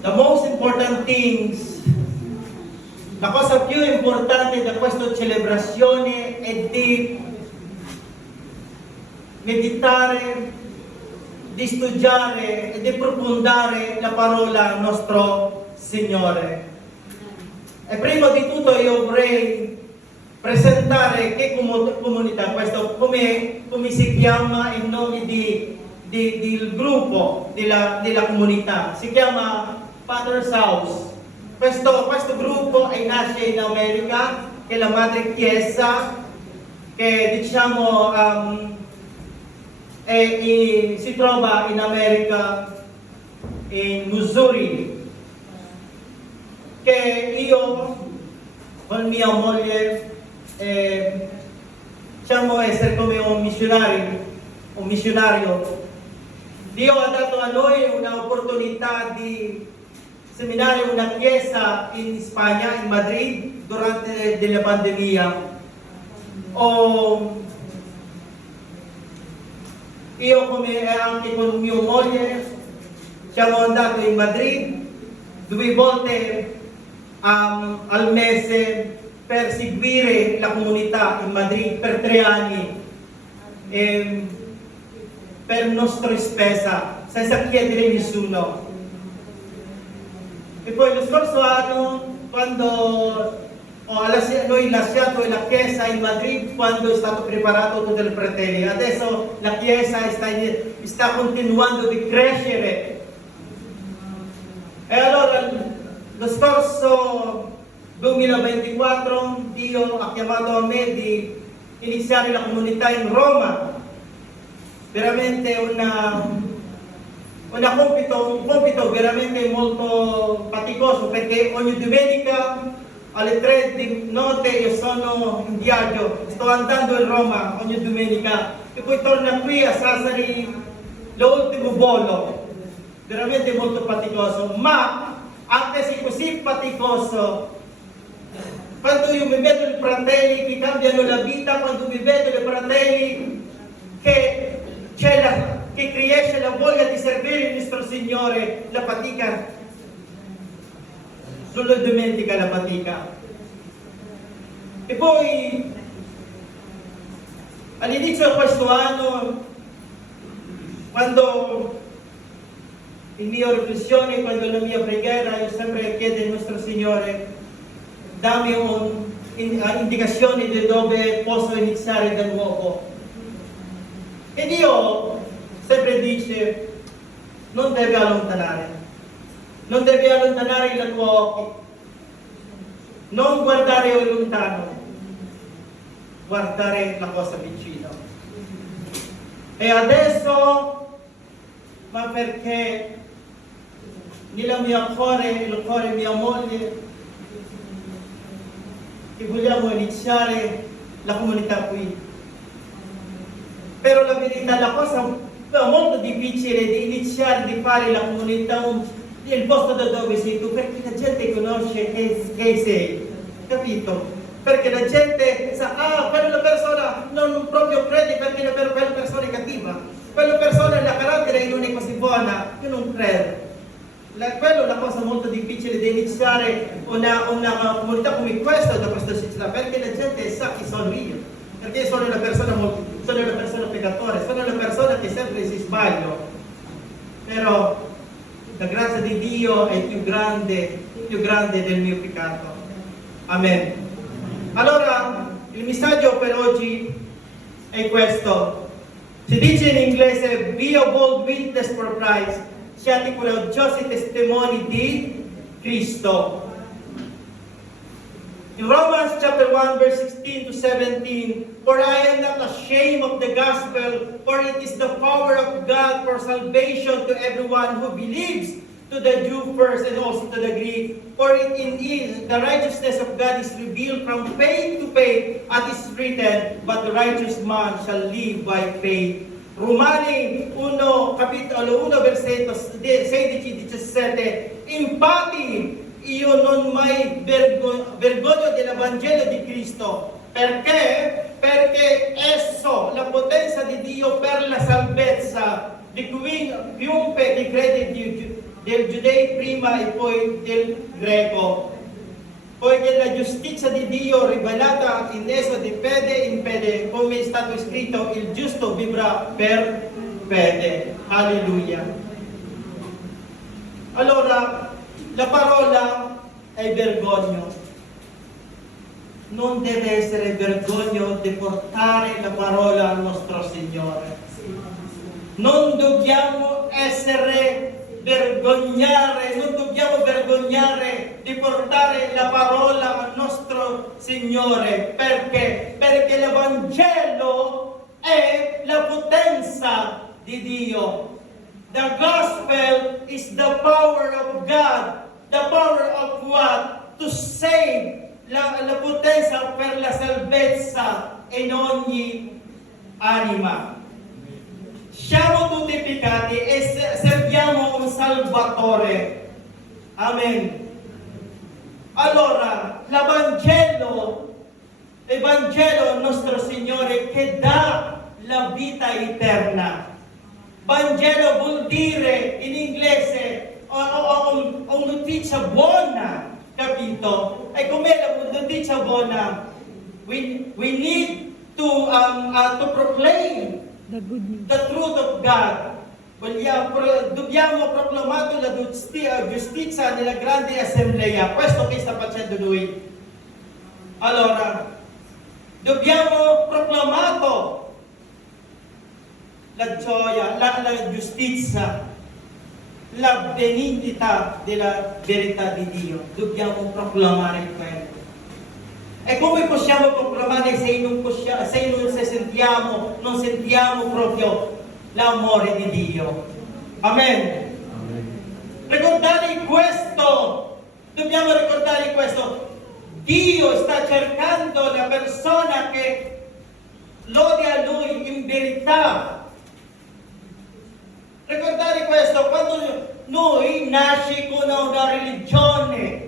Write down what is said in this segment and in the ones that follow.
the most important things, la cosa più importante da questa celebrazione è di meditare, di studiare e di approfondire la parola nostro Signore. E prima di tutto io vorrei presentare che comunità, questo come si chiama il nome del gruppo della comunità, si chiama Father's House. Questo gruppo nasce in America, che è la madre chiesa, che diciamo si trova in America, in Missouri, che io con mia moglie diciamo essere come un missionario. Dio ha dato a noi un'opportunità di seminare una chiesa in Spagna, in Madrid, durante la pandemia. Io come anche con mia moglie siamo andati in Madrid 2 volte al mese per seguire la comunità in Madrid per 3 anni, per nostra spesa, senza chiedere a nessuno. E poi lo scorso anno, quando noi lasciato la chiesa in Madrid, quando è stato preparato tutti i fratelli, adesso la chiesa sta continuando a crescere. E allora lo scorso 2024 Dio ha chiamato a me di iniziare la comunità in Roma. Veramente un compito veramente molto faticoso, perché ogni domenica alle 3 di notte io sono in viaggio, sto andando in Roma ogni domenica e poi torno qui a Sassari l'ultimo volo. Veramente molto faticoso, ma anche se così faticoso, quando io mi vedo i fratelli che cambiano la vita, quando mi vedo i fratelli che cresce la voglia di servire il nostro Signore, la fatica, solo dimentica la fatica. E poi all'inizio di questo anno, quando in mia riflessione, quando la mia preghiera, io sempre chiedo al nostro Signore, dammi un'indicazione di dove posso iniziare da nuovo. E Dio sempre dice, non devi allontanare i tuoi occhi, non guardare lontano, guardare la cosa vicino. E adesso, ma perché nella mia cuore, il cuore di mia moglie, che vogliamo iniziare la comunità qui. Però la verità, la cosa molto difficile di iniziare di fare la comunità il posto da dove sei tu, perché la gente conosce che sei, capito? Perché la gente sa, quella persona non proprio crede perché quella persona è cattiva, quella persona la carattere non è così buona, io non credo. Quello è una cosa molto difficile di iniziare una comunità come questa da questa società, perché la gente sa chi sono io, perché sono una persona peccatore, sono una persona che sempre si sbaglia, però la grazia di Dio è più grande del mio peccato. Amen. Allora, il messaggio per oggi è questo. Si dice in inglese, be a bold witness for Christ. Siate coraggiosi testimoni di Cristo. In Romans chapter 1, verse 16 to 17, for I am not ashamed of the gospel, for it is the power of God for salvation to everyone who believes, to the Jew first and also to the Greek. For it indeed, the righteousness of God is revealed from faith to faith, as is written, but the righteous man shall live by faith. Romani 1, capitolo 1, versetto 16-17. Infatti, io non mai vergogno dell'Evangelo di Cristo. Perché? Perché esso, la potenza di Dio per la salvezza di chiunque che crede del Giudei prima e poi del Greco. Poiché la giustizia di Dio rivelata in esso di fede in fede, come è stato scritto, il giusto vivrà per fede. Alleluia. Allora, la parola è vergogno. Non deve essere vergogno di portare la parola al nostro Signore. Non dobbiamo non dobbiamo vergognare di portare la parola al nostro Signore. Perché? Perché l'Evangelo è la potenza di Dio. The gospel is the power of God. The power of what? To save. La potenza per la salvezza in ogni anima. Siamo tutti peccati e serviamo un Salvatore. Amen. Allora, l'Evangelo è il nostro Signore che dà la vita eterna. Vangelo vuol dire in inglese una notizia buona, capito? E com'è la notizia buona? We need to proclaim the truth of God. Dobbiamo proclamare la giustizia nella grande assemblea. Questo che sta facendo lui. Allora, dobbiamo proclamare la gioia, la giustizia, la benignità della verità di Dio. Dobbiamo proclamare quello. E come possiamo proclamare se non sentiamo proprio l'amore di Dio? Amen. Ricordare questo, dobbiamo ricordare questo. Dio sta cercando la persona che lode a Lui in verità. Ricordare questo, quando noi nasci con una religione,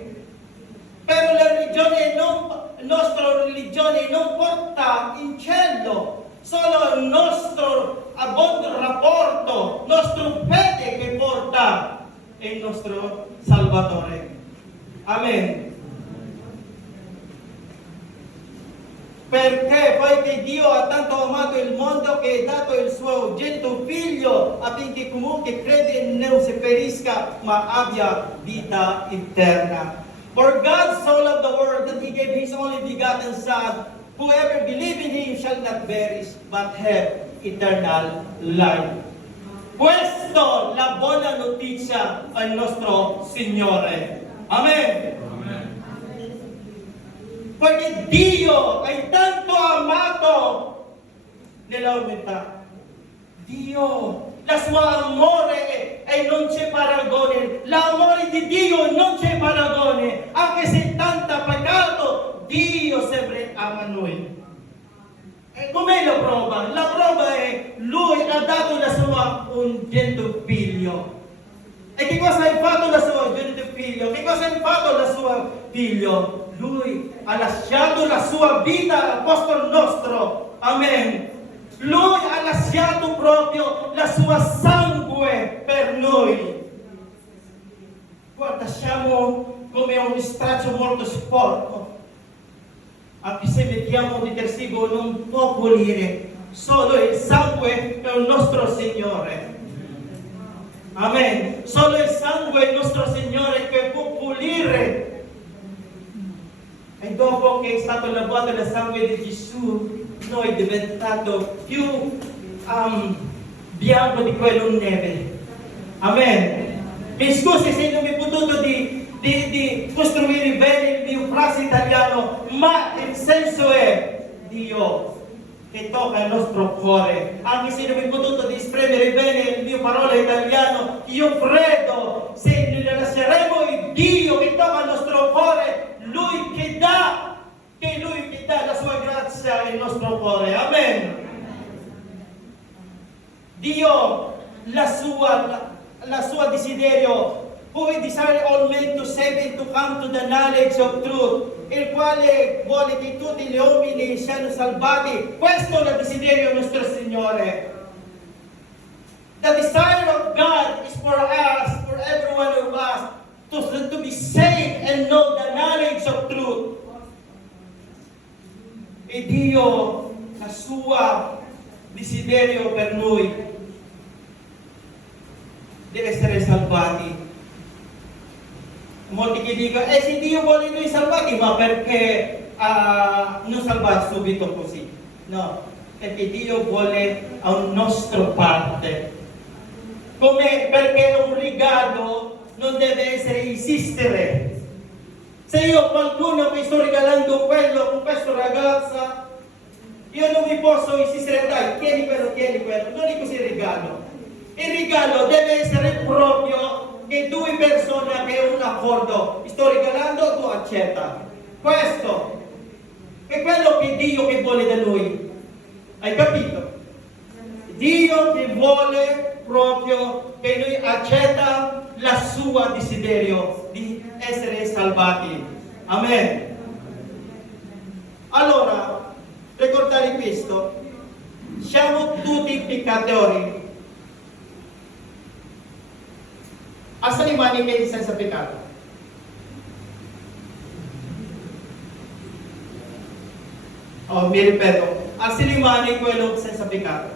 però la nostra religione non porta in cielo, solo il nostro buon rapporto, il nostro fede che porta il nostro Salvatore. Amen. Perché? Poiché Dio ha tanto amato il mondo che ha dato il suo unigenito figlio affinché chiunque crede non si perisca ma abbia vita eterna. For God so loved the world that He gave His only begotten Son, whoever believes in Him shall not perish but have eternal life. Questo la buona notizia al nostro Signore. Amen. Perché Dio è tanto amato nell'umanità. Dio, la sua amore e non c'è paragone. L'amore di Dio non c'è paragone. Anche se tanta peccato, Dio sempre ama noi. E com'è la prova? La prova è Lui ha dato la sua unigenito figlio. E che cosa ha fatto la sua unigenito figlio? Che cosa ha fatto la sua figlio? Lui ha lasciato la sua vita al posto nostro. Amen. Lui ha lasciato proprio la sua sangue per noi. Guarda, siamo come un straccio molto sporco. Anche se mettiamo un detersivo non può pulire. Solo il sangue è il nostro Signore. Amen. Solo il sangue è il nostro Signore che può pulire. E dopo che è stato lavato il sangue di Gesù, noi è diventato più bianco di quello neve. Amen. Mi scusi se non mi ho potuto di costruire bene il mio frase italiano, ma il senso è Dio che tocca il nostro cuore. Anche se non mi ho potuto di esprimere bene il mio parola italiano, io credo se ne lasceremo il Dio che tocca il nostro cuore, Lui che dà la sua grazia nel nostro cuore. Amen. Dio, la sua desiderio, who he desire all men to save and to come to the knowledge of truth, il quale vuole che tutti gli uomini siano salvati. Questo è il desiderio del nostro Signore. The desire of God is for us, for everyone to be saved and know the knowledge of truth. E Dio, la sua desiderio per noi deve essere salvati. Molti che dicono, se Dio vuole noi salvati, ma perché non salvare subito così? No, perché Dio vuole a un nostro parte. Come perché un regalo non deve essere insistere. Se io ho qualcuno che sto regalando quello con questa ragazza, io non mi posso insistere, dai, tieni quello, non è così il regalo. Il regalo deve essere proprio che due persone abbiano un accordo. Sto regalando, tu accetta. Questo è quello che Dio che vuole da noi. Hai capito? Dio che vuole proprio che noi accetta la sua desiderio di essere salvati. Amen. Allora, ricordare questo, siamo tutti peccatori. Alza le mani che senza peccato. Oh, mi ripeto, alza le mani quello senza peccato.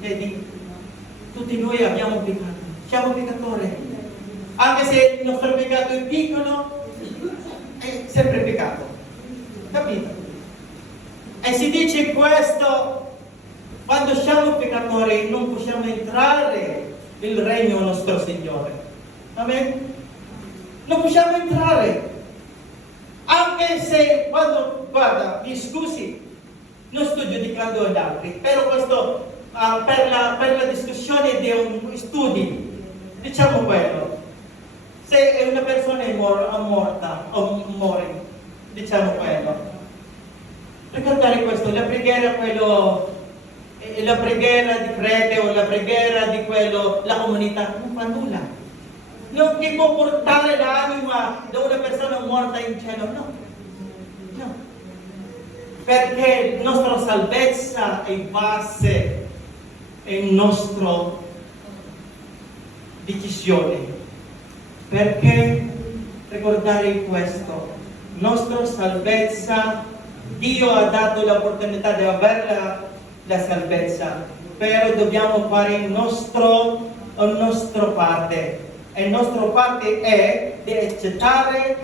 Vedi, tutti noi abbiamo peccato, siamo peccatori. Anche se il nostro peccato è piccolo, è sempre peccato. Capito? E si dice questo, quando siamo peccatori non possiamo entrare nel regno nostro Signore. Amen? Non possiamo entrare. Anche se, guarda, mi scusi, non sto giudicando gli altri, però questo per la discussione di un studio, diciamo quello. Se una persona è morta o muore, diciamo quello. Ricordare questo, la preghiera di prete o la preghiera di quello, la comunità, non fa nulla. Non ti può portare l'anima di una persona morta in cielo, no. No. Perché la nostra salvezza è base, è il nostro decisione. Perché ricordare questo, nostra salvezza, Dio ha dato l'opportunità di avere la salvezza, però dobbiamo fare il nostro parte. E il nostro parte è di accettare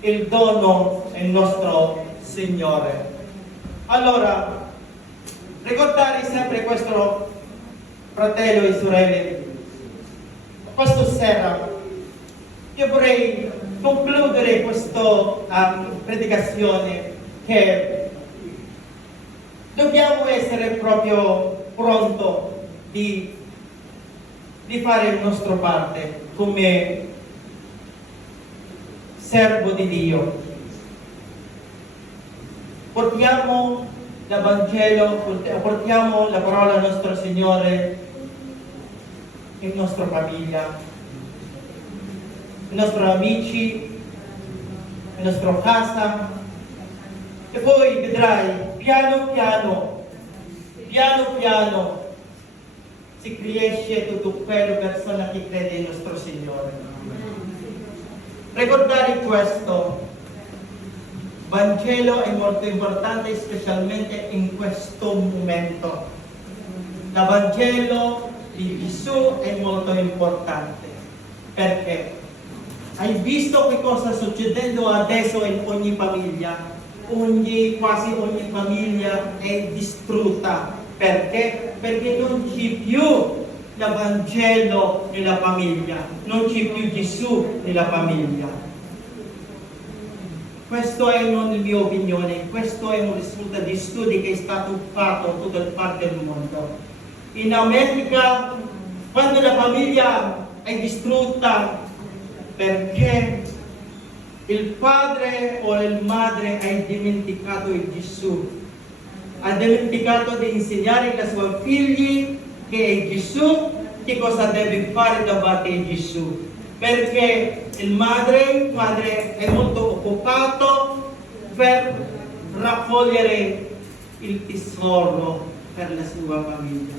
il dono del nostro Signore. Allora, ricordare sempre questo fratello e sorelle. Questa sera io vorrei concludere questa predicazione che dobbiamo essere proprio pronti di fare il nostro parte come servo di Dio. Portiamo l'Evangelo, portiamo la parola del nostro Signore in nostra famiglia, i nostri amici, la nostra casa, e poi vedrai piano piano si cresce tutto quello persona che crede in nostro Signore. Ricordare questo Vangelo è molto importante, specialmente in questo momento. Il Vangelo di Gesù è molto importante. Perché? Hai visto che cosa sta succedendo adesso in ogni famiglia? Quasi ogni famiglia è distrutta. Perché? Perché non c'è più il Vangelo nella famiglia, non c'è più Gesù nella famiglia. Questo è non la mia opinione, questo è un risultato di studi che è stato fatto in tutte le parti del mondo. In America, quando la famiglia è distrutta, perché il padre o la madre ha dimenticato il Gesù, ha dimenticato di insegnare ai suoi figli che è Gesù, che cosa deve fare davanti a Gesù. Perché il padre è molto occupato per raccogliere il tesoro per la sua famiglia.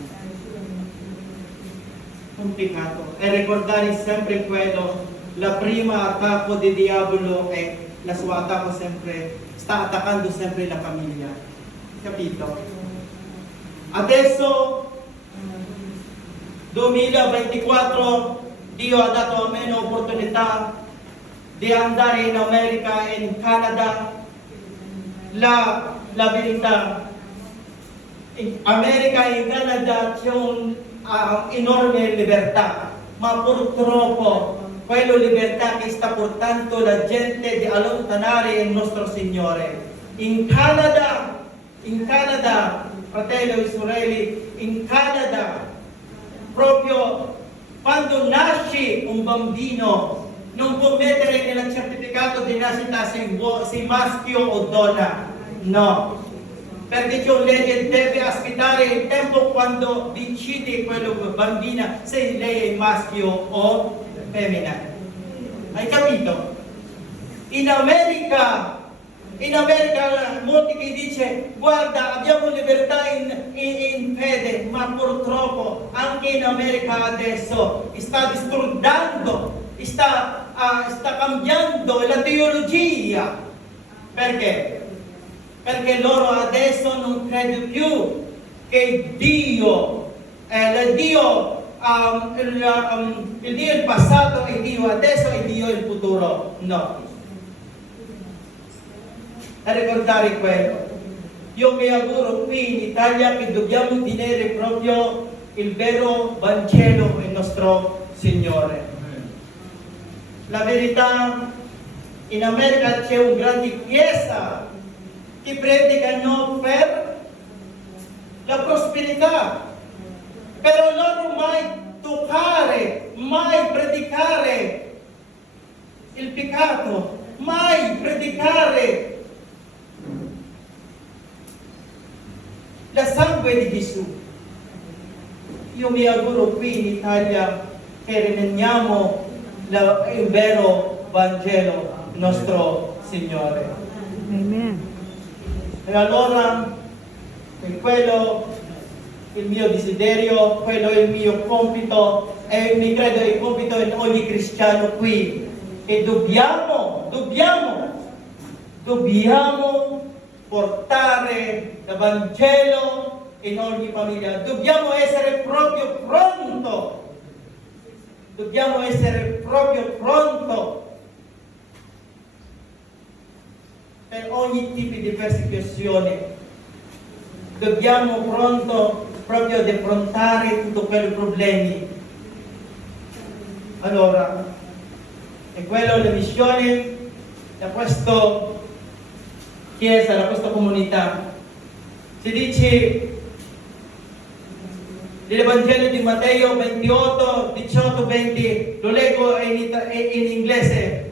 un peccato. E ricordare sempre quello, la prima attacco di diavolo è la sua attacco sempre, sta attaccando sempre la famiglia. Capito? Adesso, 2024, Dio ha dato a me l'opportunità di andare in America e in Canada. La verità, in America e in Canada c'è un'enorme libertà, ma purtroppo quella libertà che sta portando la gente di allontanare il nostro Signore. In Canada, fratelli e sorelle, in Canada, proprio quando nasce un bambino, non può mettere nel certificato di nascita se maschio o donna. No. Perché c'è una legge, deve aspettare il tempo quando decide quella bambina se lei è maschio o femmina. Hai capito? In America molti che dicono guarda, abbiamo libertà in fede, ma purtroppo anche in America adesso sta disturbando, sta cambiando la teologia. Perché? Perché loro adesso non credono più che Dio, il Dio il passato è Dio, adesso è Dio il futuro. No. A ricordare quello. Io mi auguro qui in Italia che dobbiamo tenere proprio il vero Vangelo il nostro Signore. La verità, in America c'è una grande chiesa che predicano per la prosperità, però non mai toccare, mai predicare il peccato, mai predicare la sangue di Gesù. Io mi auguro qui in Italia che rimaniamo il vero Vangelo nostro Signore. Amen. E allora, quello è il mio desiderio, quello è il mio compito, e mi credo è il compito di ogni cristiano qui. E dobbiamo portare il Vangelo in ogni famiglia. Dobbiamo essere proprio pronto. Dobbiamo essere proprio pronto per ogni tipo di persecuzione. Dobbiamo pronto proprio ad affrontare tutti quei problemi. Allora, è quello la missione da questa chiesa, da questa comunità. Si dice nell'Evangelo di Matteo 28, 18, 20, lo leggo in inglese.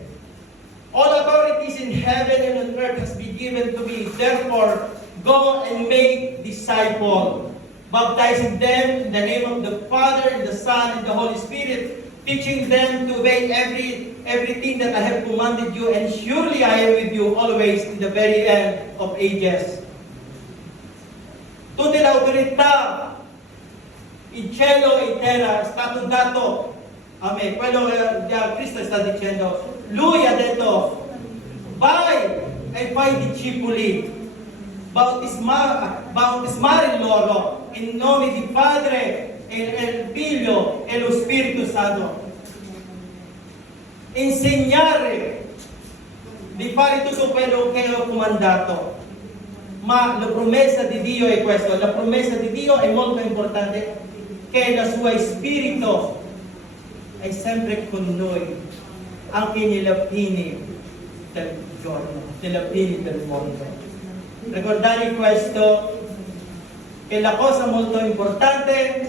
All authorities in heaven and on earth has been given to me. Therefore, go and make disciples, baptizing them in the name of the Father, and the Son, and the Holy Spirit, teaching them to obey everything that I have commanded you, and surely I am with you always to the very end of ages. Tutte le autorità in cielo e in terra è stato dato a me. Quello che Cristo sta dicendo. Lui ha detto, vai e fai discepoli, bautismare loro in nome di Padre e il Figlio e lo Spirito Santo. Insegnare di fare tutto quello che ho comandato. Ma la promessa di Dio è questa, la promessa di Dio è molto importante, che il suo Spirito è sempre con noi, anche nella fine del giorno, nella fine del mondo. Ricordare questo, che la cosa molto importante è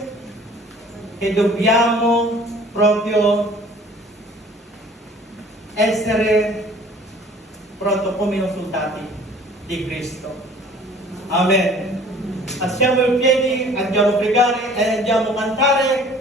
che dobbiamo proprio essere pronti come i soldati di Cristo. Amen. Alziamo i piedi, andiamo a pregare e andiamo a cantare.